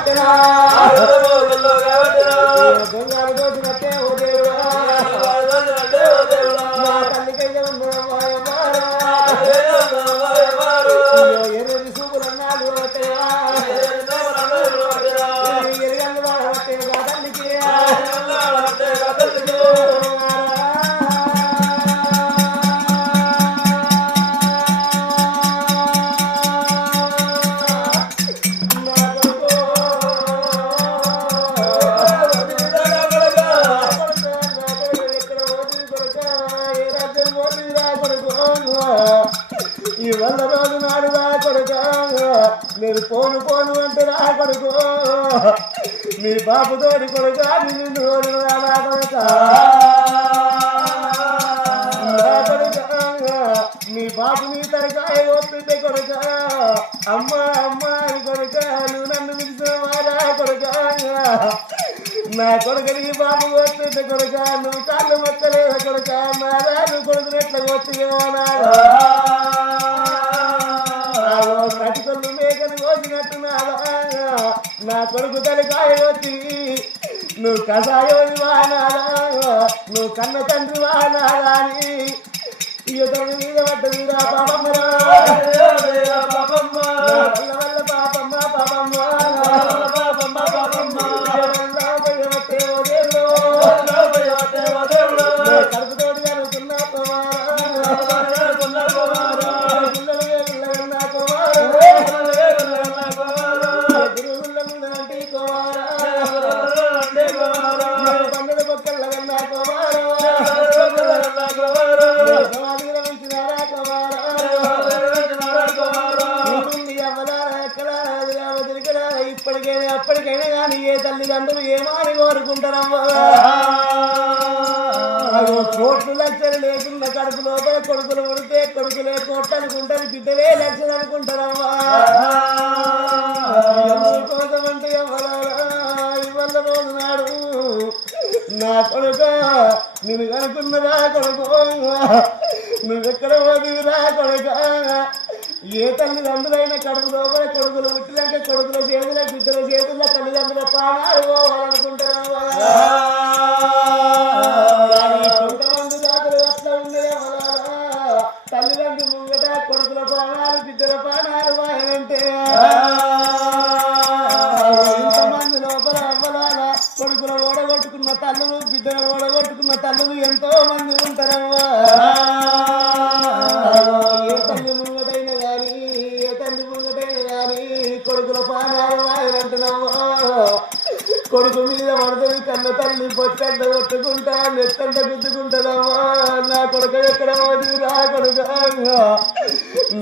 ってす。మీ బాబు తోడి కొడుక నిన్ను తోడు రా కొడుక. మీ బాబు నీ తరకాయ ఒప్పింటే కొడుక. అమ్మ అమ్మ అని కొడుక నువ్వు నన్ను పిలిచిన వాడా కొడుక. నా కొడుక నీ బాబు వస్తుంటే కొడుక నువ్వు కాళ్ళు మొత్తలేదు కొడుక. నాదా నువ్వు కొడుకుని ఎట్లా నాదా కొడుకు తలకాయ వచ్చి నువ్వు కషాయోని వానాదా నువ్వు కన్న తండ్రి అని? ఇతని మీద పడ్డది రా. పాపమ్మరా వల్ల పాపమ్మ పాపమ్మ పాపమ్మ. కోట్లు లక్షలు లేకుండా కడుపు లోపల కొడుకులు ఉడితే కొడుకులే కోట్లు అనుకుంటారు బిడ్డలే లక్షలు అనుకుంటారమ్మా కోసం అంటే ఇవల్ల రోజు నాడు నా కొడుక నేను కనుక్కున్నరా కొడుకు? నువ్వెక్కడ పోదివిరా కొడుక? ఏ తల్లిదండ్రులైన కడుపు లోపల కొడుకులు పుట్టినాక కొడుకుల చేతుల బిడ్డల చేతుల తల్లిదండ్రుల ప్రాణాలు పోవాలనుకుంటారా. ఎక్కడ పోతుంది కొడుక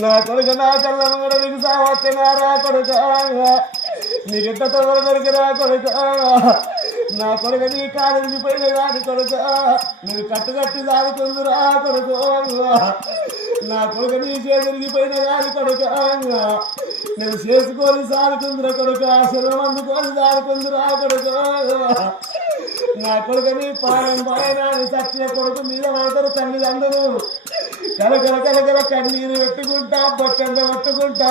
నా కొడుకు నా కళ్ళ కూడా నీకు నా రా కొడుక. నీకెంత తొందర కొడుకు రా కొడుక. నా కొడుకు నీ కాలేజీ పోయిన దాని కొడుక. నువ్వు కట్టుకట్టి దాడుతుంది రా కొడుకు. నా కొడుకు నీ చేతిరిగిపోయిన దాని కొడుక. నేను చేసుకొని సాగుతుందిరా కొడుక. శరం అందుకొని సాగుతుందిరా కొడుక. నా కొడుకుని పాలన పాలన సత్య కొడుకు మీద పడతారు తల్లిదండ్రులు. కలకల కలకల కన్నీరు పెట్టుకుంటా బొట్టంత పట్టుకుంటా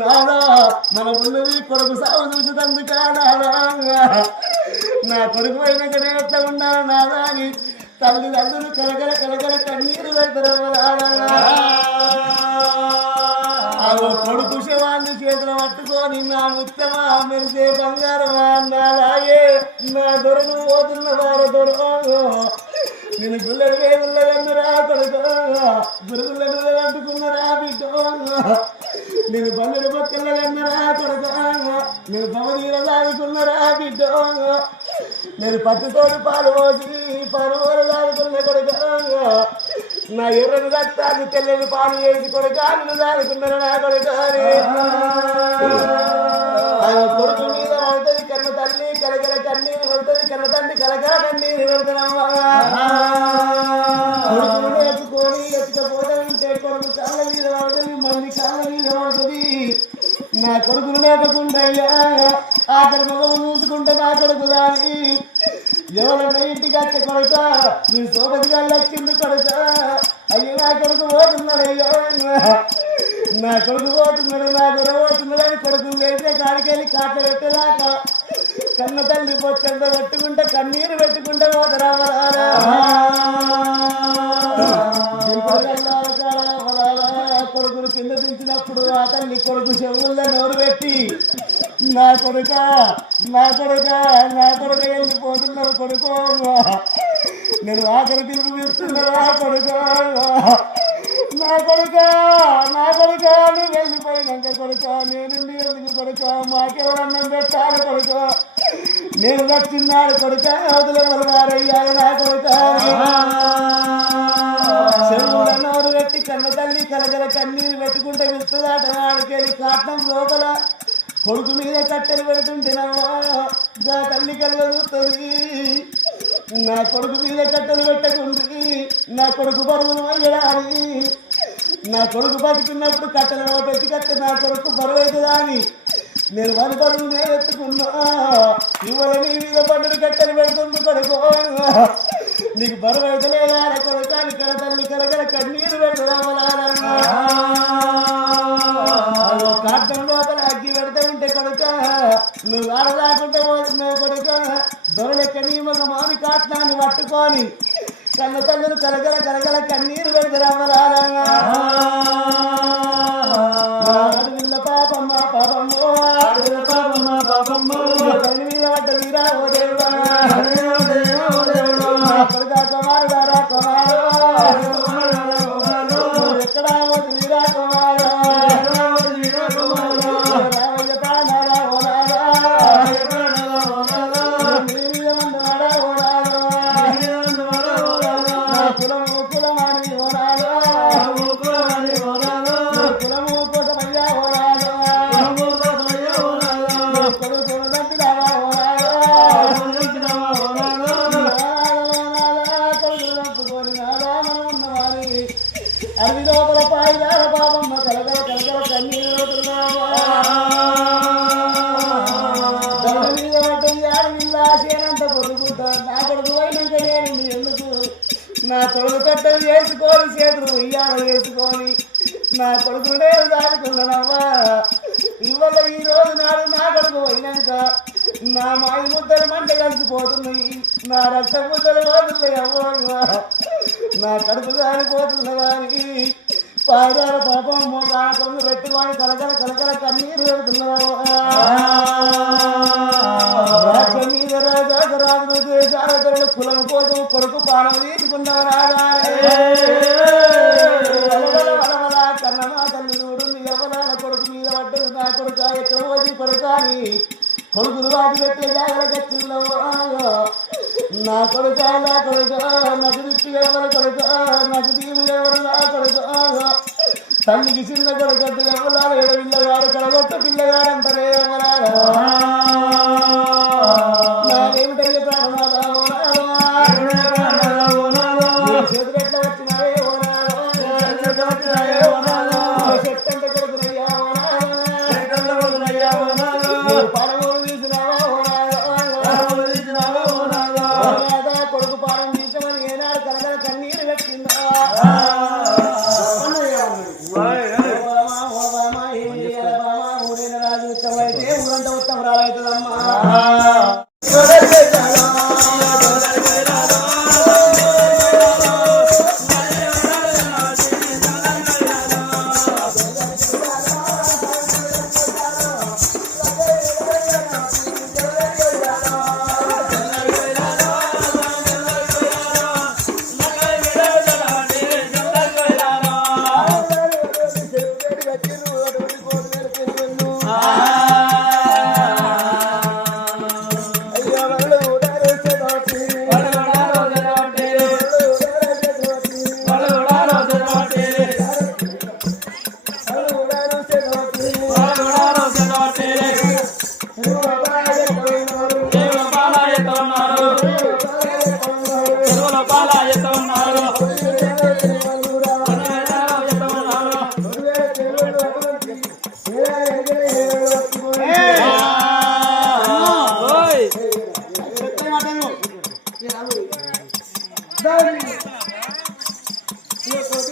నానా మన ఉన్నది కొడుకు సాగు చూసినందుక నానా నా కొడుకు అయినాకనే ఎట్లా ఉండాలి నానా అని తల్లిదండ్రులు కలకల కలకల కన్నీరు పెడతారు కొడుకు శవాన్ని చేతులు పట్టుకొని నా ముత్తమా మెరిసే బంగారమా నాలాగే నా దొరను పోతున్న వారు దొరకో. నేను గుల్లెడు వేగుల్లగన్నురా కొడుకో? గురుగులను అంటుకున్నరా బిడ్డో? నేను బల్లెడు పక్కలగన్నరా కొడుకు? నేను పవనీర దాడుకున్నరా బిడ్డో? నేను పట్టుతోడు పాలు పోసి పరువులు దాడుకున్న కొడుకు. నా ఎర్రని రక్తాన్ని తెల్లని పాలు వేసి కొడుకు నువ్వు దాడుకున్నాను నా కొడుక కొడుకు మీద పడుతుంది కన్న తల్లి కలకల కన్నీరు పడుతుంది కన్న తండ్రి కలకల కన్నీరు పడుతున్నాం నా కొడుకును లేకుండా ఆఖరి మగము చూసుకుంటే నా కొడుకు దాని. ఎవరన్నా ఇంటికి వచ్చే కొడుక నీ సోపతిగా లక్కింది కొడుక. అయ్యో నా కొడుకు పోతున్నాడు నా కొడుకు పోతున్నాడు నా దొర పోతున్నాడు అని కొడుకు వేసే కాడికెళ్ళి కాట్ల పెట్టేదాకా. కన్న తల్లి పొచ్చంత పెట్టుకుంటే కన్నీరు పెట్టుకుంటే పోతరా కొడుకును కింద దించినప్పుడు ఆ తల్లి కొడుకు చెవుల్లో నోరు పెట్టి నా కొడుక నా కొడుక నా కొడుక వెళ్ళిపోతున్నావు కొడుకో? నేను ఆఖరి పిలుపు పిలుస్తున్నా కొడుకో? నా కొడుక నా కొడుక నువ్వు వెళ్ళిపోయినాక కొడుక నేనుండి ఎందుకు కొడుక? మాకెవరన్నం పెట్టాలి కొడుక? నేను రక్షిన్నాడు కొడుక అవతల వారయ్యారు నా కొడుక? నోరు పెట్టి కన్న తల్లి కలగల కన్నీరు పెట్టుకుంటే విస్తుదాట వాడికెళ్ళి కాటం లోపల? కొడుకు మీద కట్టెలు పెడుతుంటేనమ్మా గా తల్లి కలగలుగుతుంది. నా కొడుకు మీద కట్టెలు పెట్టకుండి నా కొడుకు బరువును అయ్యడాని. నా కొడుకు బతుకున్నప్పుడు కట్టెలు పెట్టి కట్టే నా కొడుకు బరువు అవుతుందా అని నేను వారి బరువు నేను ఎత్తుకున్నా ఇవాళ నీ మీద పండుగ కట్టెలు పెడుతుంది కొడుకు. నీకు బరువు అవుతలేదా కొడుకు అని కల తల్లి కన్నీరు పెడతామో కాటం లోపల అగ్గి పెడతా ఉంటే కొడుక నువ్వు ఆడదాకుంటే పోతున్నావు కొడుక దొరలెక్క నీ మగ మామి కాట్లాన్ని పట్టుకొని కన్న తల్లులు కలగల కలగల కన్నీరు పెడతారమ్మలారా అడవిల్ల పాపమ్మ పాపమ్మ. పాపమ్మ పాపమ్మ. మీద పడ్డ వీరా ఓ దేవుడా. నా తొడుగు తట్టలు వేసుకొని చేతులు ఉయ్యాలు వేసుకొని నా కొడుకునే నేను ఇవాళ ఈ రోజు నాడు నా కొడుకు పోయినాక నా మాయి ముద్దలు మంట కలిసిపోతున్నాయి నా రక్త ముద్దలు పోతున్నాయి అవ్వ. నా కడుపు దారిపోతున్న దానికి పాదాల పాపం మోకాళ్ళ పెట్టుకొని కలకల కలకల కన్నీరు పెడుతున్నావు. రాజ్యం మీద రాజా రాజు దేశాల కులం కోసం కొడుకు పాలన తీసుకున్నావు వలవల కన్నమా తల్లి చూడు నీ ఎవరాల కొడుకు మీద పడ్డది నా కొడుక ఎక్కడ పోయి కొడుకాని కొడుకులు వాటి పెట్టే జాగ్రత్తలో నా కొడుక నా కొడుక నాకు దిక్కు ఎవరు కొడుక నాకు దీవు ఎవరు నా కొడుక? తల్లికి చిన్న కొడుకంటే ఎవరాలు ఎడ పిల్లగాడు కడగొట్ట పిల్లగాడంటనే ఎవరాలు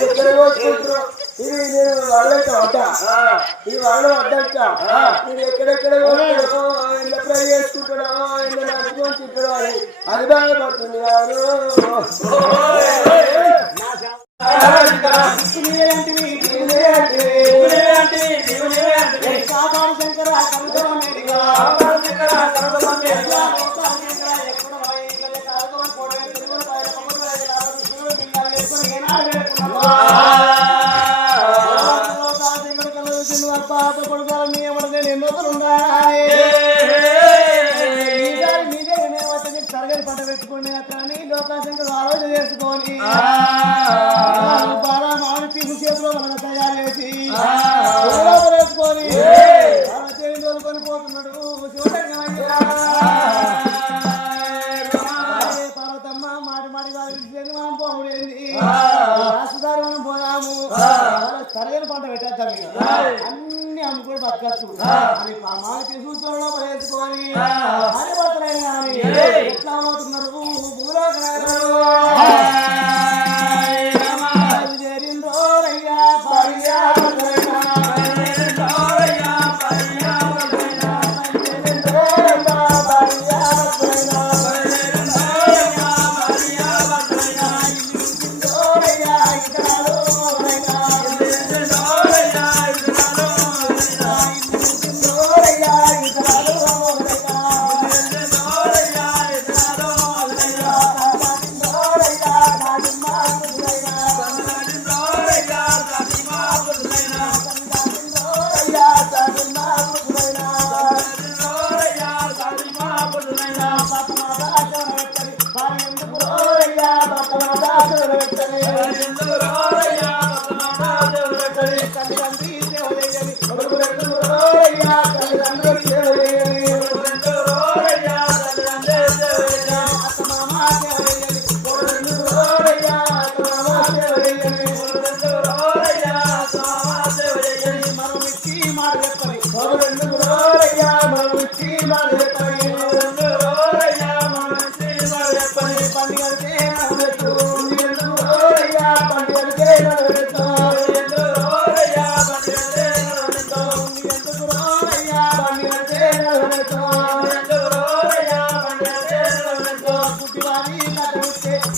ఎక్కడ కోసుకుంటారు ఇది నేను వాళ్ళంట వడ్డ ఈ వాళ్ళు వడ్డంట ఇది ఎక్కడెక్కడ కోసుకుంటాడో ఇంట్లో ఫ్రై చేసుకుంటాడో ఇంట్లో నడుచుకొని తింటాడో అని అది బాధపడుతుంది వారు ఎక్కడ Jesus.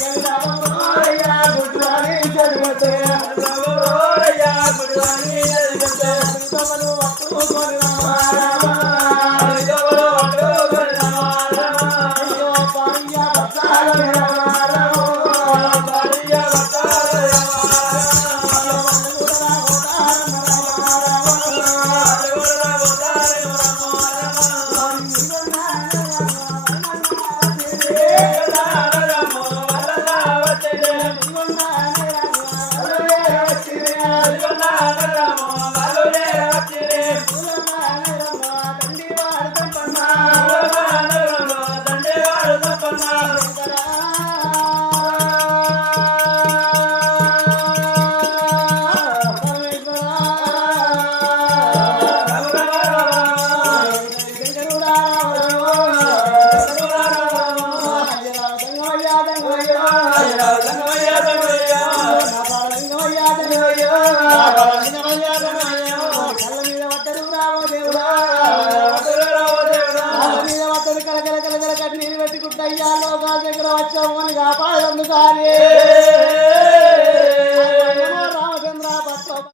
ಜಯ